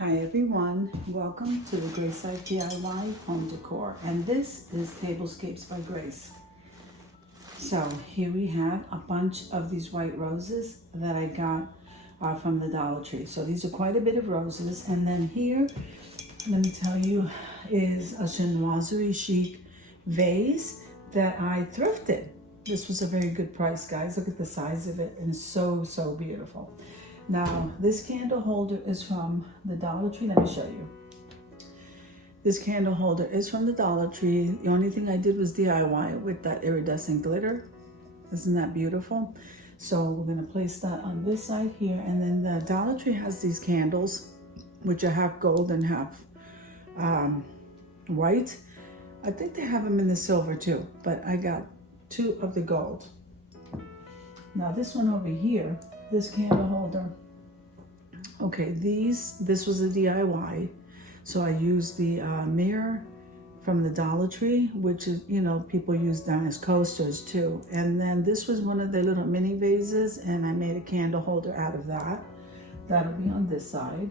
Hi everyone, welcome to the Grace Life DIY Home Decor, and this is Tablescapes by Grace. So here we have a bunch of these white roses that I got from the Dollar Tree. So these are quite a bit of roses, and then here, let me tell you, is a chinoiserie chic vase that I thrifted. This was a very good price, guys. Look at the size of it, and it's so beautiful. Now, this candle holder is from the Dollar Tree. Let me show you. This candle holder is from the Dollar Tree. The only thing I did was DIY it with that iridescent glitter. Isn't that beautiful? So we're gonna place that on this side here. And then the Dollar Tree has these candles, which are half gold and half white. I think they have them in the silver too, but I got 2 of the gold. Now this one over here, this candle holder, okay, this was a DIY. So I used the mirror from the Dollar Tree, which is, you know, people use down as coasters too. And then this was one of the little mini vases, and I made a candle holder out of that. That'll be on this side.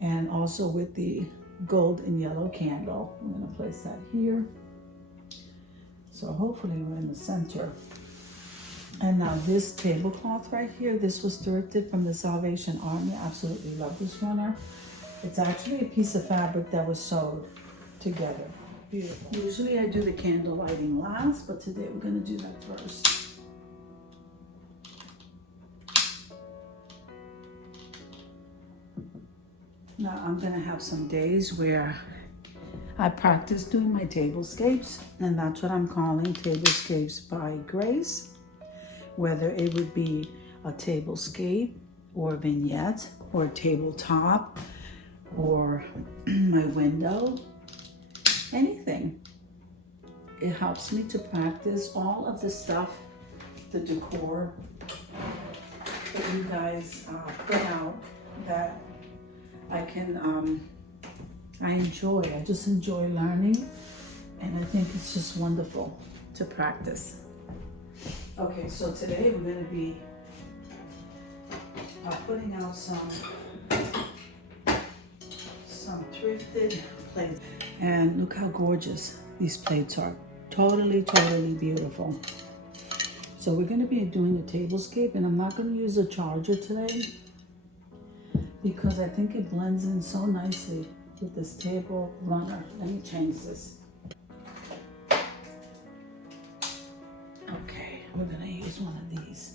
And also with the gold and yellow candle, I'm gonna place that here. So hopefully we're in the center. And now this tablecloth right here, this was thrifted from the Salvation Army. Absolutely love this runner. It's actually a piece of fabric that was sewed together. Beautiful. Usually I do the candle lighting last, but today we're gonna do that first. Now I'm gonna have some days where I practice doing my tablescapes, and that's what I'm calling Tablescapes by Grace. Whether it would be a tablescape or a vignette or a tabletop or my window, anything. It helps me to practice all of the stuff, the decor that you guys put out that I can, I enjoy. I just enjoy learning, and I think it's just wonderful to practice. Okay, so today we're going to be putting out some thrifted plates. And look how gorgeous these plates are. Totally beautiful. So we're going to be doing a tablescape, and I'm not going to use a charger today because I think it blends in so nicely with this table runner. Let me change this. We're gonna use one of these.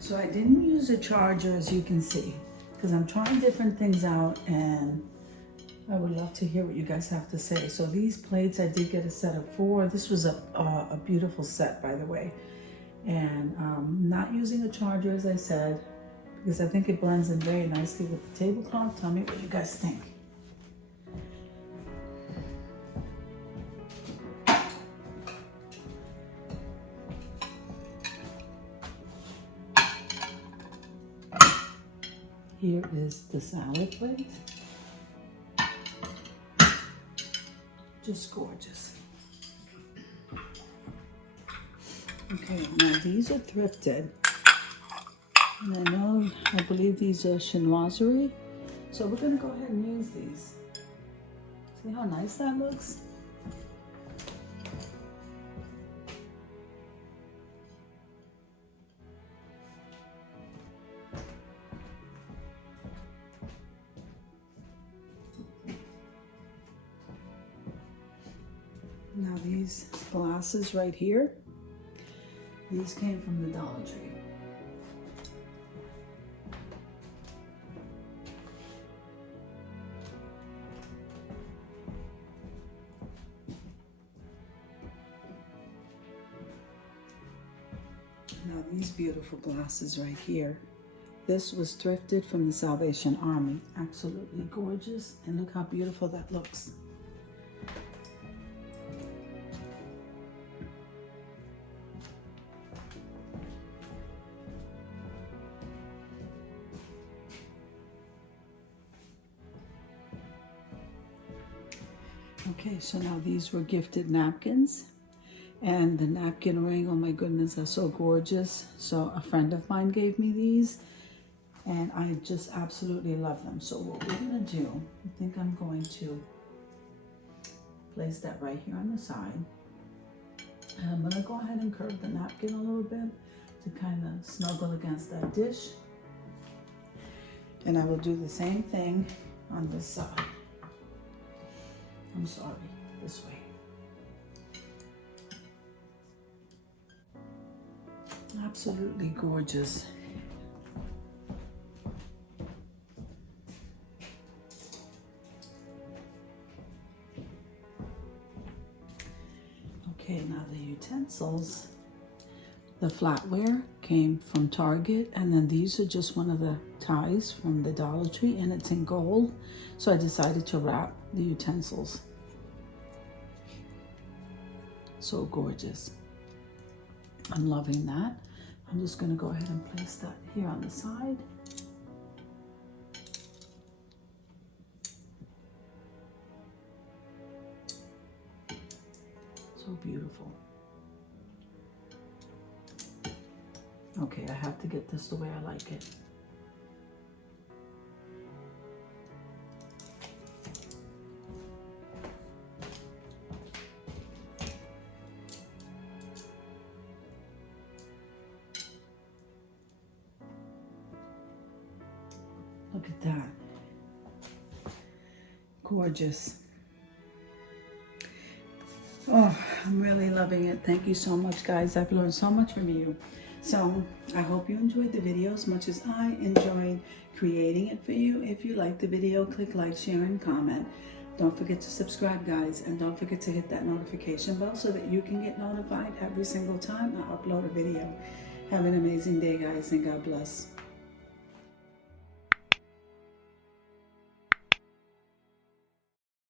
So I didn't use a charger, as you can see, because I'm trying different things out, and I would love to hear what you guys have to say. So these plates, I did get a set of 4. This was a beautiful set, by the way. And not using a charger, as I said, because I think it blends in very nicely with the tablecloth. Tell me what you guys think. Here is the salad plate. Just gorgeous. Okay, now these are thrifted. And I believe these are chinoiserie. So we're gonna go ahead and use these. See how nice that looks? Now these glasses right here, these came from the Dollar Tree. Now these beautiful glasses right here, this was thrifted from the Salvation Army. Absolutely gorgeous, and look how beautiful that looks. Okay, so now these were gifted napkins. And the napkin ring, oh my goodness, they're so gorgeous. So a friend of mine gave me these and I just absolutely love them. So what we're gonna do, I think I'm going to place that right here on the side. And I'm gonna go ahead and curve the napkin a little bit to kind of snuggle against that dish. And I will do the same thing on this side. I'm sorry, this way. Absolutely gorgeous. Okay, now the utensils. The flatware came from Target, and then these are just one of the ties from the Dollar Tree, and it's in gold. So I decided to wrap the utensils. So gorgeous. I'm loving that. I'm just gonna go ahead and place that here on the side. So beautiful. Okay, I have to get this the way I like it. Look at that. Gorgeous. Oh, I'm really loving it. Thank you so much, guys. I've learned so much from you. So I hope you enjoyed the video as much as I enjoyed creating it for you. If you liked the video, click like, share, and comment. Don't forget to subscribe, guys, and don't forget to hit that notification bell so that you can get notified every single time I upload a video. Have an amazing day, guys, and God bless.